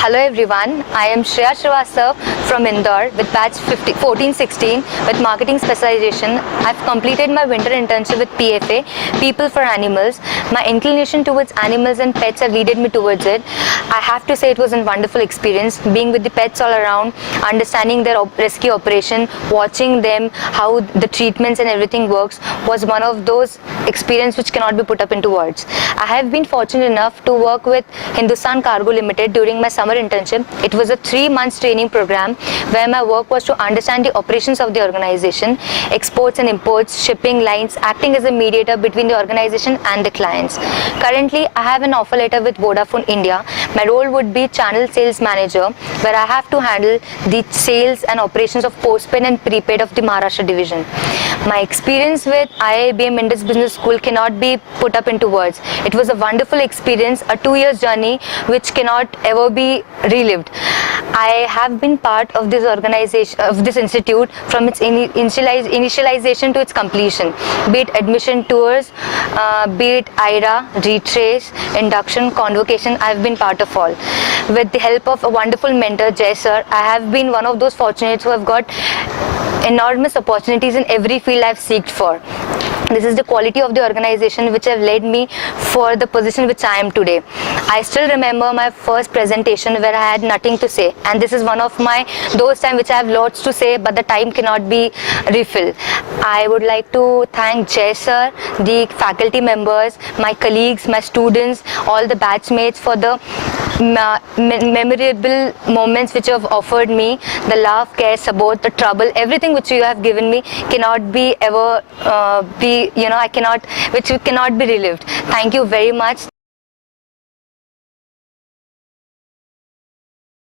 Hello everyone, I am Shreya Srivastav from Indore with batch 1416 with marketing specialization. I've completed my winter internship with PFA, People for Animals. My inclination towards animals and pets have led me towards it. I have to say it was a wonderful experience, being with the pets all around, understanding their rescue operation, watching them, how the treatments and everything works was one of those experiences which cannot be put up into words. I have been fortunate enough to work with Hindustan Cargo Limited during my summer internship. It was a 3-month training program where my work was to understand the operations of the organization, exports and imports, shipping lines, acting as a mediator between the organization and the clients. Currently, I have an offer letter with Vodafone India. My role would be channel sales manager, where I have to handle the sales and operations of postpaid and prepaid of the Maharashtra division. My experience with IIBM Indus Business School cannot be put up into words. It was a wonderful experience, a 2-year journey which cannot ever be relived. I have been part of this organization, of this institute, from its initialization to its completion, be it admission tours, be it IRA, retrace, induction, convocation. I have been part of all. With the help of a wonderful mentor, Jay sir, I have been one of those fortunates who have got enormous opportunities in every field I've seeked for. This is the quality of the organization which have led me for the position which I am today. I still remember my first presentation where I had nothing to say, and this is one of those times which I have lots to say but the time cannot be refilled. I would like to thank Jay sir, the faculty members, my colleagues, my students, all the batchmates for the memorable moments which you have offered me. The love, care, support, the trouble, everything which you have given me cannot be ever which cannot be relived. Thank you very much.